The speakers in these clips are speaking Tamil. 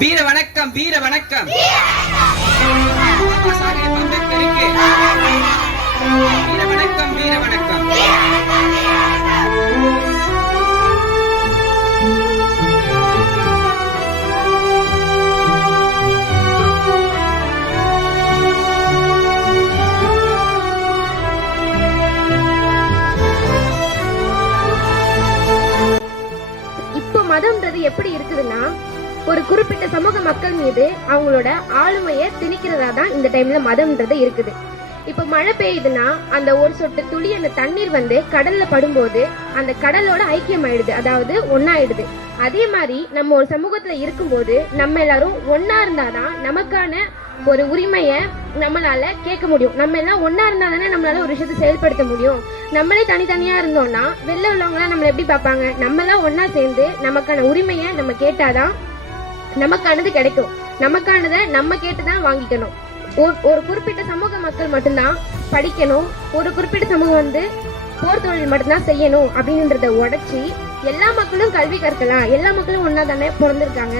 வீர வணக்கம், வீர வணக்கம். பாபா சாஹேப் அம்பேத்கருக்கு வீர வணக்கம், வீர வணக்கம். இப்போ மதம்ன்றது எப்படி இருக்குதுன்னா, ஒரு குறிப்பிட்ட சமூக மக்கள் மீது அவங்களோட ஆளுமையை திணிக்கிறதா தான் இந்த டைம்ல மதம்ன்றது இருக்குது. இப்போ மழை பெய்யுதுன்னா அந்த ஒரு சொட்டு துளி அந்த தண்ணீர் வந்து கடல்ல படும்போது அந்த கடலோட ஐக்கியம் ஆயிடுது, அதாவது ஒன்னாயிடுது. அதே மாதிரி நம்ம ஒரு சமூகத்துல இருக்கும்போது நம்ம எல்லாரும் ஒன்னா இருந்தாதான் நமக்கான ஒரு உரிமையை நம்மளால கேட்க முடியும். நம்ம எல்லாம் ஒன்னா இருந்தா தானே நம்மளால ஒரு விஷயத்தை செயல்படுத்த முடியும். நம்மளே தனித்தனியா இருந்தோம்னா வெளில உள்ளவங்களாம் நம்மளை எப்படி பார்ப்பாங்க? நம்ம எல்லாம் ஒன்னா சேர்ந்து நமக்கான உரிமையை நம்ம கேட்டாதான் நமக்கானது கிடைக்கும். நமக்கானதை நம்ம கேட்டுதான் வாங்கிக்கணும். ஒரு குறிப்பிட்ட சமூக மக்கள் மட்டும்தான் படிக்கணும், ஒரு குறிப்பிட்ட சமூகம் வந்து போர் தொழில் மட்டும்தான் செய்யணும் அப்படின்றத உடைச்சி எல்லா மக்களும் கல்வி கற்கலாம், எல்லா மக்களும் ஒன்னா தானே பிறந்திருக்காங்க,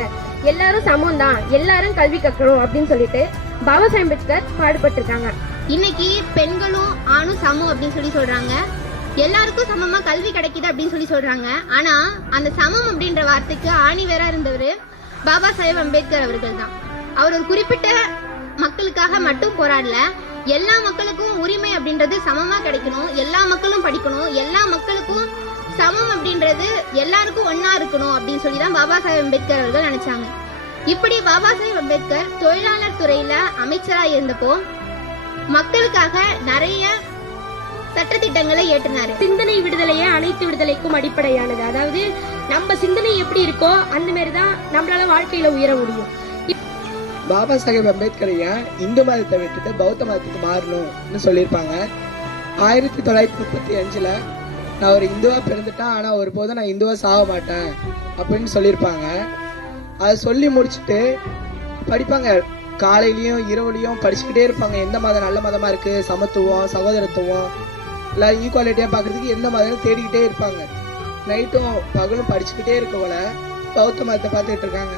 எல்லாரும் சமம் தான், எல்லாரும் கல்வி கற்கணும் அப்படின்னு சொல்லிட்டு பாபா சாஹேப் அம்பேத்கர் பாடுபட்டு இருக்காங்க. இன்னைக்கு பெண்களும் ஆணும் சமம் அப்படின்னு சொல்லி சொல்றாங்க, எல்லாருக்கும் சமமா கல்வி கிடைக்குது அப்படின்னு சொல்லி சொல்றாங்க. ஆனா அந்த சமம் அப்படின்ற வார்த்தைக்கு ஆணிவேரா இருந்தவர் பாபா சாஹேப் அம்பேத்கர் அவர்கள் தான். அவர் ஒரு குறிப்பிட்ட மக்களுக்காக மட்டும் போராடல, எல்லா மக்களுக்கும் உரிமை அப்படின்றது சமமா கிடைக்கணும், எல்லா மக்களும் படிக்கணும், எல்லா மக்களுக்கும் சமம் அப்படின்றது எல்லாருக்கும் ஒன்னா இருக்கணும் அப்படின்னு சொல்லி தான் பாபா சாஹேப் அம்பேத்கர் அவர்கள் நினைச்சாங்க. இப்படி பாபா சாஹேப் அம்பேத்கர் தொழிலாளர் துறையில அமைச்சரா இருந்தப்போ மக்களுக்காக நிறைய சட்டத்திட்டங்களை ஏற்றினாரு. சிந்தனை விடுதலையே அனைத்து விடுதலைக்கும் அடிப்படையானது. அதாவது நம்ம சிந்தனை எப்படி இருக்கோ அந்த மாதிரிதான் நம்மளால வாழ்க்கையில உயர முடியும். பாபா சாஹேப் அம்பேத்கர் ஏன் இந்து மதத்தை விட்டுட்டு பௌத்த மதத்துக்கு மாறணும்னு சொல்லியிருப்பாங்க. 1935 நான் ஒரு இந்துவா பிறந்துட்டேன், ஆனா ஒருபோதும் நான் இந்துவா சாக மாட்டேன் அப்படின்னு சொல்லியிருப்பாங்க. அதை சொல்லி முடிச்சுட்டு படிப்பாங்க, காலையிலயும் இரவுலையும் படிச்சுக்கிட்டே இருப்பாங்க. எந்த மதம் நல்ல மதமா இருக்கு, சமத்துவம் சகோதரத்துவம் எல்லாரும் ஈக்குவாலிட்டியா பாக்குறதுக்கு எந்த மதம் தேடிக்கிட்டே இருப்பாங்க. நைட்டும் பகலும் படிச்சுக்கிட்டே இருக்கவங்கள பௌத்த மதத்தை பார்த்துக்கிட்டு இருக்காங்க.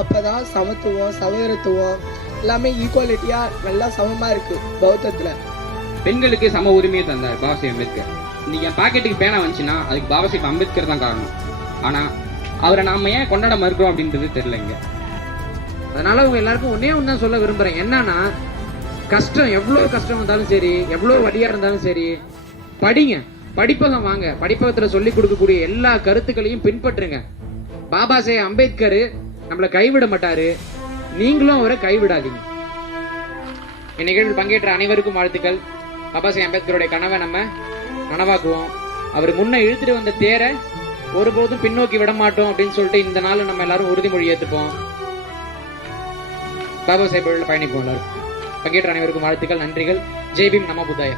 அப்பதான் சமத்துவம் சகோதரத்துவம் எல்லாமே ஈக்குவாலிட்டியா நல்லா சமமா இருக்கு பௌத்தத்துல. பெண்களுக்கு சம உரிமையை தந்தார் பாபா சாஹேப் அம்பேத்கர். இன்னைக்கு என் பாக்கெட்டுக்கு பேனா வந்துச்சுன்னா அதுக்கு பாபா சாஹேப் அம்பேத்கர் தான் காரணம். ஆனா அவரை நாம ஏன் கொண்டாட மறுக்கிறோம் அப்படின்றது தெரியலங்க. அதனால உங்க எல்லாருக்கும் ஒன்னே ஒன்னு தான் சொல்ல விரும்புறேன். என்னன்னா, கஷ்டம் எவ்வளவு கஷ்டம் வந்தாலும் சரி, எவ்வளவு வழியா இருந்தாலும் சரி, படிங்க, படிப்பகம் வாங்க, படிப்பகத்துல சொல்லி கொடுக்கக்கூடிய எல்லா கருத்துக்களையும் பின்பற்றுங்க. பாபா சாஹேப் அம்பேத்கர் நம்மளை கைவிட மாட்டாரு, நீங்களும் அவரை கைவிடாதீங்க. இந்நிகழ்வில் பங்கேற்ற அனைவருக்கும் வாழ்த்துக்கள். பாபா சாஹேப் அம்பேத்கருடைய கனவை நம்ம நனவாக்குவோம். அவர் முன்ன இழுத்துட்டு வந்த தேரை ஒருபோதும் பின்னோக்கி விட மாட்டோம் அப்படின்னு சொல்லிட்டு இந்த நாள் நம்ம எல்லாரும் உறுதிமொழி ஏற்றுப்போம். பாபா சாஹேப் பயணிப்போம். எல்லாரும் பங்கேற்ற அனைவருக்கும் வாழ்த்துக்கள், நன்றிகள். ஜெய் பீம், நம புத்தாய.